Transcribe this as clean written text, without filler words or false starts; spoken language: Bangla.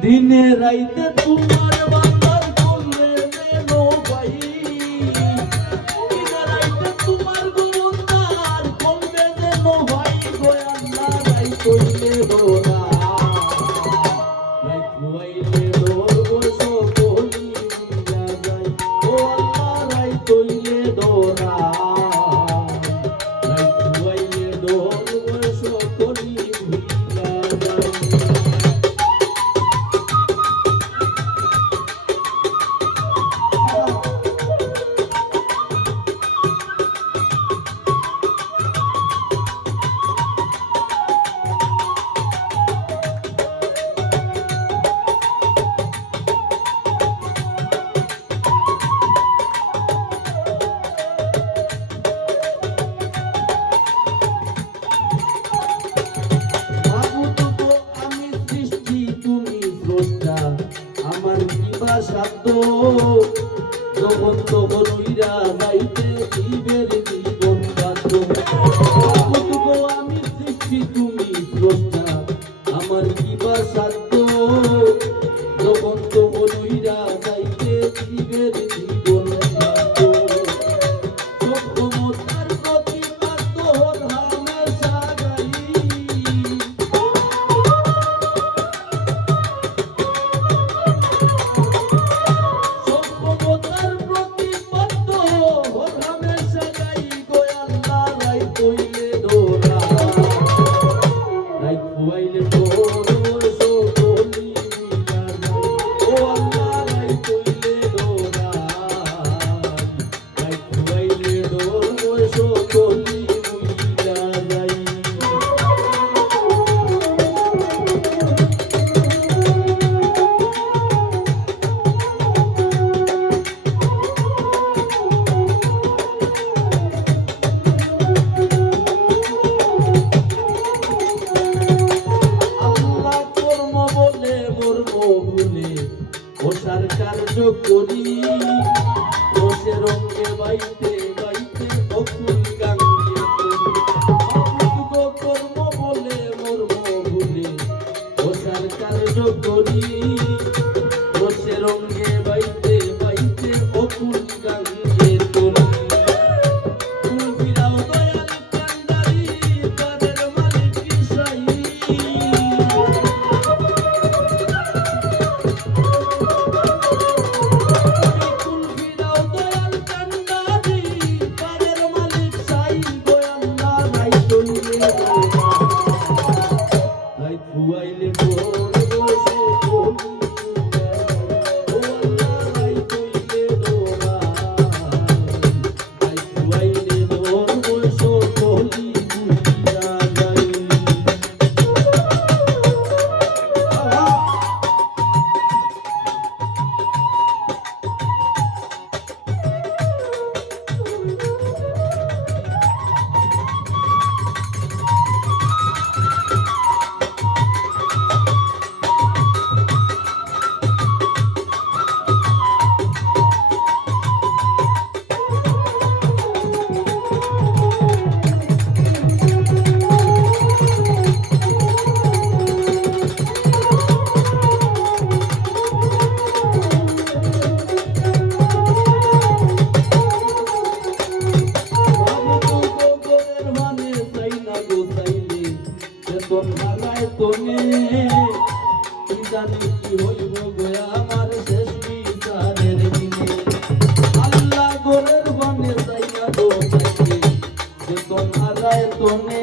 দিনে রাইতে তোমার বান্দার করলে মেলো ভাই, দিনে রাইতে তোমার গুণার করলে মেলো ভাই গো আল্লাহ রাই কইলে দোরা রাই খুয়াইলে দোর বসো বলি উইলা যাই ও আল্লাহ রাই কইলে দোরা রাই খুয়াইলে দোর বসো বলি উইলা যাই। আমার কিবা সাধ্য যখন তখন উইরা যাইতে জীবের জীবন বাধ্য। আমি সৃষ্টি তুমি স্রষ্টা, আমার কিবা সাধ্য যখন তখন উইরা যাইতে জীবের জীবন বাধ্য। সক্ষমতার প্রতিপাদ্য হামেশা গাই, ওসার কার্য করি রসে রঙে বাইতে বাইতে অকুল গাঙ্গে কর্ম বলে মর্ম ভুলে ওসার কার্য করি রসে রঙে বাইতে বাইতে অকুল গাঙ্গে তোলি। তুমি কি জানি কি হইব গো আমার শেষ বিচারের দিনে। আল্লাহ গোরের বনে যাইয়া দো যে তোমার তোনে